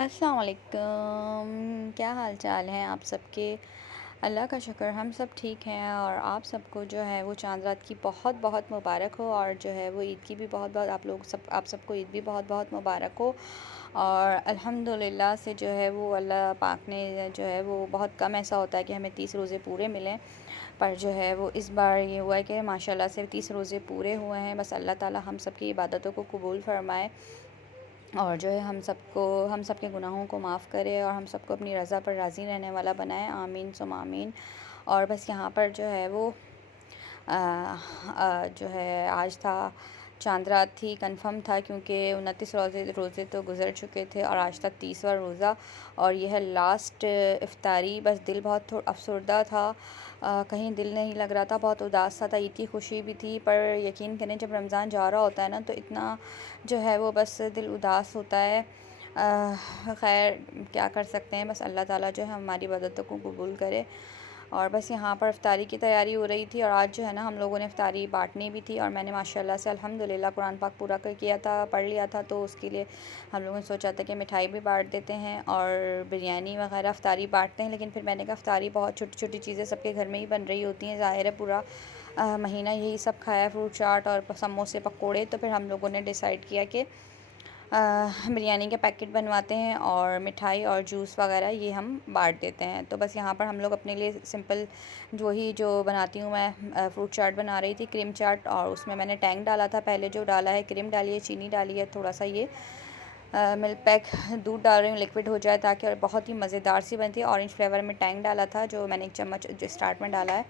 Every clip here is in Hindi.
अस्सलाम वालेकुम। क्या हाल चाल हैं आप सबके। अल्लाह का शुक्र हम सब ठीक हैं। और आप सबको जो है वो चांद रात की बहुत बहुत मुबारक हो। और जो है वो ईद की भी बहुत बहुत आप सबको ईद भी बहुत बहुत मुबारक हो। और अल्हम्दुलिल्लाह से जो है वो अल्लाह पाक ने जो है वो बहुत कम ऐसा होता है कि हमें 30 रोज़े पूरे मिलें। पर जो है वो इस बार ये हुआ है कि माशाल्लाह से 30 रोज़े पूरे हुए हैं। बस अल्लाह ताला हम सब की इबादतों को कबूल फ़रमाए और जो है हम सब के गुनाहों को माफ़ करे और हम सबको अपनी रज़ा पर राज़ी रहने वाला बनाए। आमीन सुम आमीन। और बस यहाँ पर जो है वो जो है आज था, चांद रात थी, कंफर्म था क्योंकि 29 रोज़े तो गुज़र चुके थे और आज तक 30वां रोज़ा और यह है लास्ट इफ़्तारी। बस दिल बहुत अफसरदा था। कहीं दिल नहीं लग रहा था, बहुत उदास था। ईद की खुशी भी थी पर यकीन करें जब रमज़ान जा रहा होता है ना तो इतना जो है वो बस दिल उदास होता है। खैर क्या कर सकते हैं, बस अल्लाह ताला जो है हमारी इबादतों को कबूल करे। और बस यहाँ पर इफ़्तारी की तैयारी हो रही थी और आज जो है ना हम लोगों ने इफ़्तारी बांटनी भी थी और मैंने माशाल्लाह से अल्हम्दुलिल्लाह कुरान पाक पूरा कर किया था, पढ़ लिया था। तो उसके लिए हम लोगों ने सोचा था कि मिठाई भी बांट देते हैं और बिरयानी वगैरह इफ़्तारी बांटते हैं। लेकिन फिर मैंने कहा इफ़्तारी बहुत छोटी छोटी चीज़ें सबके घर में ही बन रही होती हैं, ज़ाहिर है पूरा महीना यही सब खाया, फ्रूट चाट और समोसे पकोड़े। तो फिर हम लोगों ने डिसाइड किया कि बिरयानी के पैकेट बनवाते हैं और मिठाई और जूस वगैरह ये हम बांट देते हैं। तो बस यहाँ पर हम लोग अपने लिए सिंपल जो बनाती हूँ मैं, फ्रूट चाट बना रही थी, क्रीम चाट। और उसमें मैंने टैंग डाला था, पहले जो डाला है क्रीम डाली है, चीनी डाली है, थोड़ा सा ये मिल्क पैक दूध डाल रही हूँ लिक्विड हो जाए ताकि, और बहुत ही मज़ेदार सी बनती है। ऑरेंज फ्लेवर में टैंग डाला था जो मैंने 1 चम्मच जो स्टार्ट में डाला है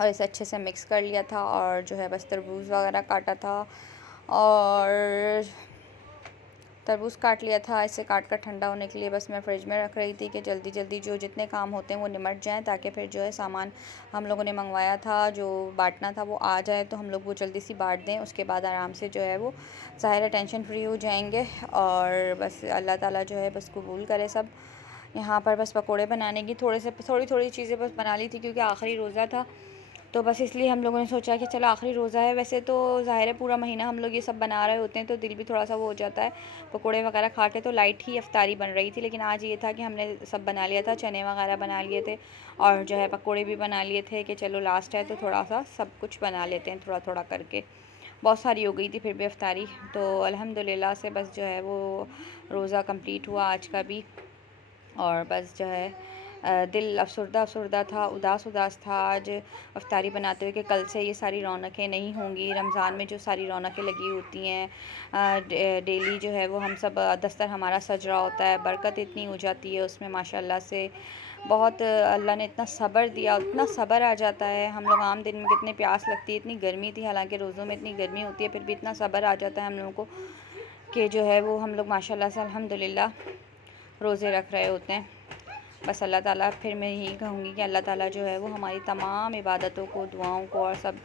और इसे अच्छे से मिक्स कर लिया था। और जो है बस तरबूज वगैरह काटा था और तरबूज काट लिया था। इसे काट कर ठंडा होने के लिए बस मैं फ्रिज में रख रही थी कि जल्दी जल्दी जो जितने काम होते हैं वो निमट जाएं ताकि फिर जो है सामान हम लोगों ने मंगवाया था जो बांटना था वो आ जाए तो हम लोग वो जल्दी सी बांट दें। उसके बाद आराम से जो है वो ज़ाहिर है टेंशन फ्री हो जाएंगे। और बस अल्लाह ताला जो है बस कबूल करे सब। यहाँ पर बस पकोड़े बनाने की थोड़ी थोड़ी चीज़ें बस बना ली थी क्योंकि आखिरी रोज़ा था। तो बस इसलिए हम लोगों ने सोचा कि चलो आखिरी रोज़ा है, वैसे तो ज़ाहिर है पूरा महीना हम लोग ये सब बना रहे होते हैं तो दिल भी थोड़ा सा वो हो जाता है। पकोड़े वगैरह खा के तो लाइट ही इफ्तारी बन रही थी, लेकिन आज ये था कि हमने सब बना लिया था, चने वगैरह बना लिए थे और जो है पकोड़े भी बना लिए थे कि चलो लास्ट है तो थोड़ा सा सब कुछ बना लेते हैं थोड़ा थोड़ा करके। बहुत सारी हो गई थी फिर भी इफ्तारी। तो अल्हम्दुलिल्लाह से बस जो है वो रोज़ा कंप्लीट हुआ आज का भी। और बस जो है दिल अफसरदा था, उदास उदास था आज इफ्तारी बनाते हुए कि कल से ये सारी रौनकें नहीं होंगी। रमज़ान में जो सारी रौनकें लगी होती हैं डेली जो है वो हम सब दस्तर हमारा सज रहा होता है, बरकत इतनी हो जाती है उसमें माशाल्लाह से। बहुत अल्लाह ने इतना सब्र दिया, इतना सब्र आ जाता है। हम लोग आम दिन में कितने प्यास लगती है, इतनी गर्मी थी, हालांकि रोज़ों में इतनी गर्मी होती है फिर भी इतना सब्र आ जाता है हम लोगों को कि जो है वो हम लोग माशाल्लाह से अल्हम्दुलिल्लाह रोज़े रख रहे होते हैं। बस अल्लाह ताला, फिर मैं यही कहूँगी कि अल्लाह ताला जो है वो हमारी तमाम इबादतों को, दुआओं को और सब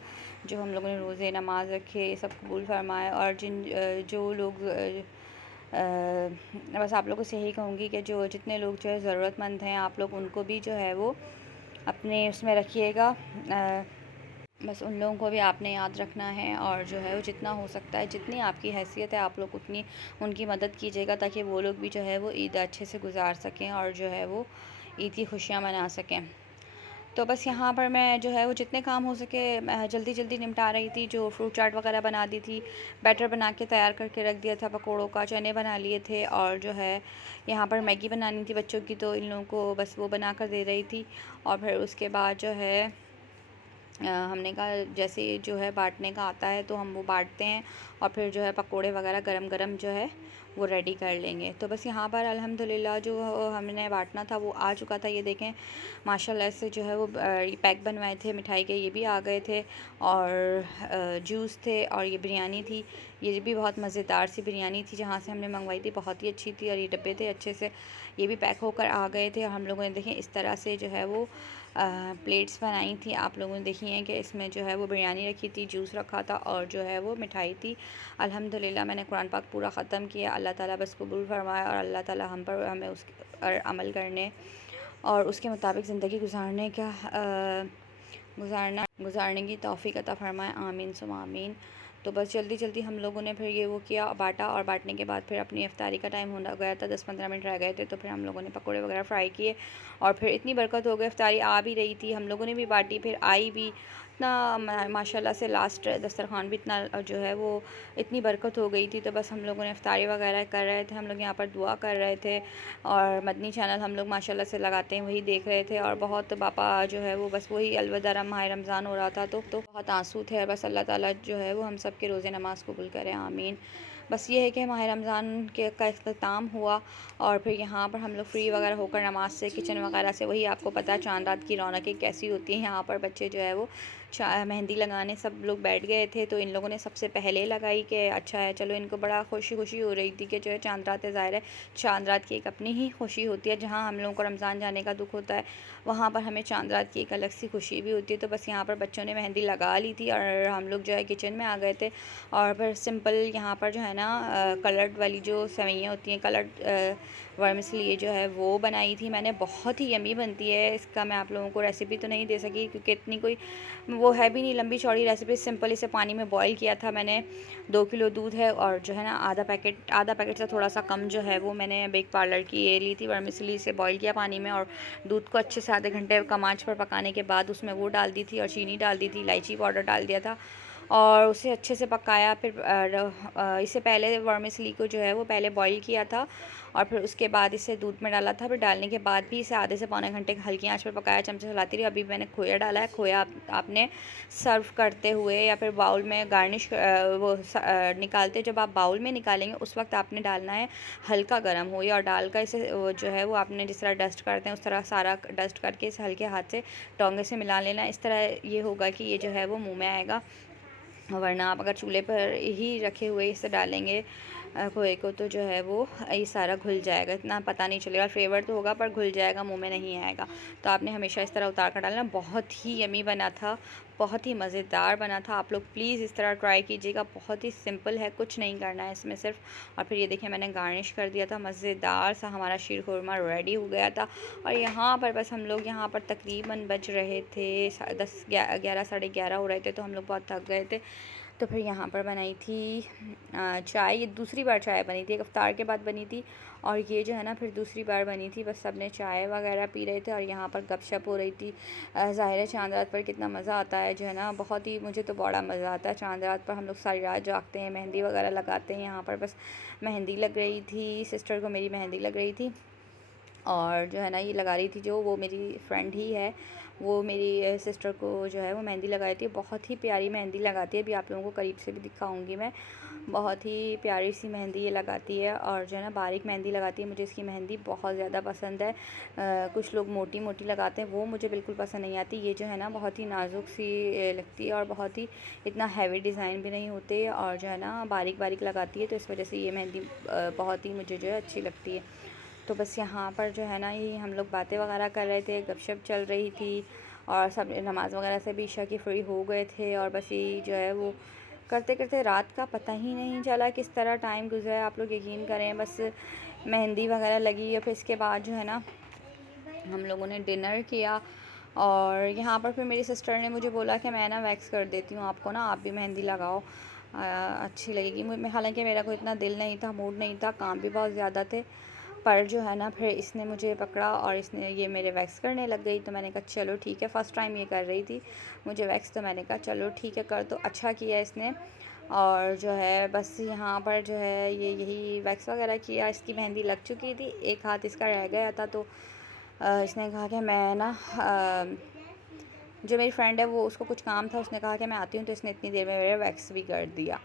जो हम लोगों ने रोज़े नमाज रखे सब कबूल फरमाए। और जो लोग बस आप लोगों से यही कहूँगी कि जो जितने लोग जो है ज़रूरतमंद हैं आप लोग उनको भी जो है वो अपने उसमें रखिएगा। बस उन लोगों को भी आपने याद रखना है और जो है वो जितना हो सकता है, जितनी आपकी हैसियत है आप लोग उतनी उनकी मदद कीजिएगा ताकि वो लोग भी जो है वो ईद अच्छे से गुजार सकें और जो है वो ईद की खुशियाँ मना सकें। तो बस यहाँ पर मैं जो है वो जितने काम हो सके मैं जल्दी जल्दी निपटा रही थी। जो फ्रूट चाट वगैरह बना दी थी, बैटर बना के तैयार करके रख दिया था पकोड़ों का, चने बना लिए थे और जो है यहाँ पर मैगी बनानी थी बच्चों की तो इन लोगों को बस वो बना कर दे रही थी। और फिर उसके बाद जो है हमने कहा जैसे जो है बांटने का आता है तो हम वो बांटते हैं और फिर जो है पकोड़े वगैरह गरम गरम जो है वो रेडी कर लेंगे। तो बस यहाँ पर अल्हम्दुलिल्लाह जो हमने बांटना था वो आ चुका था। ये देखें माशाल्लाह से जो है वो ये पैक बनवाए थे मिठाई के, ये भी आ गए थे और जूस थे और ये बिरयानी थी। ये भी बहुत मज़ेदार सी बिरयानी थी जहाँ से हमने मंगवाई थी, बहुत ही अच्छी थी और ये डब्बे थे अच्छे से, ये भी पैक होकर आ गए थे। और हम लोगों ने देखें इस तरह से जो है वो प्लेट्स बनाई थी, आप लोगों ने देखी हैं कि इसमें जो है वो बिरयानी रखी थी, जूस रखा था और जो है वो मिठाई थी। अल्हम्दुलिल्लाह मैंने कुरान पाक पूरा ख़त्म किया। अल्लाह ताला बस कबूल फरमाए और अल्लाह ताला हम पर हमें उस पर अमल करने और उसके मुताबिक ज़िंदगी गुजारने का गुजारने की तौफ़ीक अता फ़रमाए। आमीन सुम आमीन। तो बस जल्दी जल्दी हम लोगों ने फिर ये वो किया, बाँटा, और बाँटने के बाद फिर अपनी इफ्तारी का टाइम होना गया था, 10-15 मिनट रह गए थे, तो फिर हम लोगों ने पकौड़े वगैरह फ्राई किए और फिर इतनी बरकत हो गई, इफ्तारी आ भी रही थी, हम लोगों ने भी बाँटी, फिर आई भी इतना माशाल्लाह से लास्ट दस्तरखान भी इतना जो है वो इतनी बरकत हो गई थी। तो बस हम लोगों ने इफ्तारी वगैरह कर रहे थे, हम लोग यहाँ पर दुआ कर रहे थे और मदनी चैनल हम लोग माशाल्लाह से लगाते हैं, वही देख रहे थे और बहुत पापा जो है वो बस वही अलविदा माह रमज़ान हो रहा था तो बहुत आंसू थे। बस अल्लाह ताला जो है वो हम सब के रोज़े नमाज़ कबूल करे, आमीन। बस ये है कि माह रमज़ान के का इख्तिताम हुआ और फिर यहाँ पर हम लोग फ्री वगैरह होकर नमाज से किचन वगैरह से, वही आपको पता है चाँद रात की रौनकें कैसी होती हैं। यहाँ पर बच्चे जो है वो मेहंदी लगाने सब लोग बैठ गए थे, तो इन लोगों ने सबसे पहले लगाई कि अच्छा है चलो, इनको बड़ा खुशी हो रही थी कि जो है चाँद रात है, ज़ाहिर है चाँद रात की एक अपनी ही खुशी होती है। जहाँ हम लोगों को रमज़ान जाने का दुख होता है, वहाँ पर हमें चाँद रात की एक अलग सी खुशी भी होती है। तो बस यहाँ पर बच्चों ने मेहंदी लगा ली थी और हम लोग जो है किचन में आ गए थे और फिर सिंपल यहाँ पर जो है ना कलर्ड वाली जो सेवइयाँ होती हैं, कलर्ड वर्मिसेली जो है वो बनाई थी मैंने, बहुत ही यमी बनती है। इसका मैं आप लोगों को रेसिपी तो नहीं दे सकी क्योंकि इतनी कोई वो है भी नहीं लंबी चौड़ी रेसिपी। सिंपल इसे पानी में बॉईल किया था मैंने, 2 किलो दूध है और जो है ना आधा पैकेट से थोड़ा सा कम जो है वो मैंने बेक पार्लर की ये ली थी वर्मिसेली। इसे बॉईल किया पानी में और दूध को अच्छे से आधे घंटे कम आंच पर पकाने के बाद उसमें वो डाल दी थी और चीनी डाल दी थी, इलायची पाउडर डाल दिया था और उसे अच्छे से पकाया। फिर इससे पहले वर्मिसेली को जो है वो पहले बॉईल किया था और फिर उसके बाद इसे दूध में डाला था। फिर डालने के बाद भी इसे आधे से पौने घंटे हल्की आंच पर पकाया, चमचे चलाती रही। अभी मैंने खोया डाला है, खोया आपने सर्व करते हुए या फिर बाउल में गार्निश निकालते, जब आप बाउल में निकालेंगे उस वक्त आपने डालना है हल्का गर्म हो, और डालकर इसे जो है वो आपने जिस तरह डस्ट करते हैं उस तरह सारा डस्ट करके इसे हल्के हाथ से टोंगे से मिला लेना। इस तरह ये होगा कि ये जो है वो मुँह में आएगा, वरना आप अगर चूल्हे पर ही रखे हुए इसे डालेंगे खोए को तो जो है वो ये सारा घुल जाएगा, इतना पता नहीं चलेगा। फ्लेवर तो होगा पर घुल जाएगा, मुंह में नहीं आएगा। तो आपने हमेशा इस तरह उतार कर डालना। बहुत ही यमी बना था, बहुत ही मज़ेदार बना था। आप लोग प्लीज़ इस तरह ट्राई कीजिएगा, बहुत ही सिंपल है, कुछ नहीं करना है इसमें सिर्फ। और फिर ये देखिए मैंने गार्निश कर दिया था, मज़ेदार सा हमारा शीर खुरमा रेडी हो गया था। और यहाँ पर बस हम लोग यहाँ पर तकरीबन बज रहे थे 11 साढ़े 11 हो रहे थे, तो हम लोग बहुत थक गए थे। तो फिर यहाँ पर बनाई थी चाय, ये दूसरी बार चाय बनी थी, एक इफ्तार के बाद बनी थी और ये जो है ना फिर दूसरी बार बनी थी। बस सब ने चाय वगैरह पी रहे थे और यहाँ पर गपशप हो रही थी। ज़ाहिर है चाँद रात पर कितना मज़ा आता है जो है ना, बहुत ही, मुझे तो बड़ा मज़ा आता है चाँद रात पर। हम लोग सारी रात जागते हैं, मेहंदी वगैरह लगाते हैं। यहाँ पर बस मेहंदी लग रही थी, सिस्टर को मेरी मेहंदी लग रही थी और जो है ना ये लगा रही थी जो वो मेरी फ्रेंड ही है, वो मेरी सिस्टर को जो है वो मेहंदी लगाई थी। बहुत ही प्यारी मेहंदी लगाती है, अभी आप लोगों को करीब से भी दिखाऊंगी मैं। बहुत ही प्यारी सी मेहंदी ये लगाती है और जो है ना बारीक मेहंदी लगाती है। मुझे इसकी मेहंदी बहुत ज़्यादा पसंद है। कुछ लोग मोटी मोटी लगाते हैं, वो मुझे बिल्कुल पसंद नहीं आती। ये जो है ना बहुत ही नाजुक सी लगती है और बहुत ही इतना हैवी डिज़ाइन भी नहीं होते और जो है ना बारीक बारीक लगाती है, तो इस वजह से ये मेहंदी बहुत ही मुझे जो है अच्छी लगती है। तो बस यहाँ पर जो है ना ये हम लोग बातें वगैरह कर रहे थे, गपशप चल रही थी और सब नमाज़ वगैरह से भी ईशा की फ्री हो गए थे और बस यही जो है वो करते करते रात का पता ही नहीं चला किस तरह टाइम गुजरा। आप लोग यकीन करें, बस मेहंदी वगैरह लगी और फिर इसके बाद जो है ना हम लोगों ने डिनर किया और यहाँ पर फिर मेरी सिस्टर ने मुझे बोला कि मैं ना वैक्स कर देती हूँ आपको, ना आप भी मेहंदी लगाओ, अच्छी लगेगी। हालांकि मेरा कोई इतना दिल नहीं था, मूड नहीं था, काम भी बहुत ज़्यादा थे, पर जो है ना फिर इसने मुझे पकड़ा और इसने ये मेरे वैक्स करने लग गई। तो मैंने कहा चलो ठीक है, फ़र्स्ट टाइम ये कर रही थी मुझे वैक्स, तो मैंने कहा चलो ठीक है कर, तो अच्छा किया इसने। और जो है बस यहाँ पर जो है ये यही वैक्स वगैरह किया, इसकी मेहंदी लग चुकी थी, एक हाथ इसका रह गया था। तो इसने कहा कि मैं ना जो मेरी फ्रेंड है वो, उसको कुछ काम था, उसने कहा कि मैं आती हूँ, तो इसने इतनी देर में मेरा वैक्स भी कर दिया।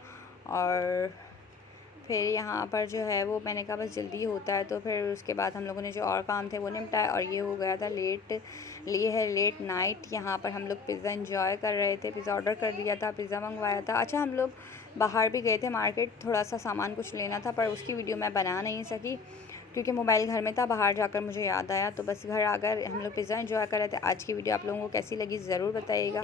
और फिर यहाँ पर जो है वो मैंने कहा बस जल्दी होता है, तो फिर उसके बाद हम लोगों ने जो और काम थे वो निपटाए और ये हो गया था लेट। ये है लेट नाइट। यहाँ पर हम लोग पिज़्ज़ा इंजॉय कर रहे थे, पिज़्ज़ा ऑर्डर कर दिया था, पिज़्ज़ा मंगवाया था। अच्छा हम लोग बाहर भी गए थे मार्केट, थोड़ा सा सामान कुछ लेना था, पर उसकी वीडियो मैं बना नहीं सकी क्योंकि मोबाइल घर में था। बाहर जाकर मुझे याद आया, तो बस घर आकर हम लोग पिज़्ज़ा इंजॉय कर रहे थे। आज की वीडियो आप लोगों को कैसी लगी ज़रूर बताइएगा।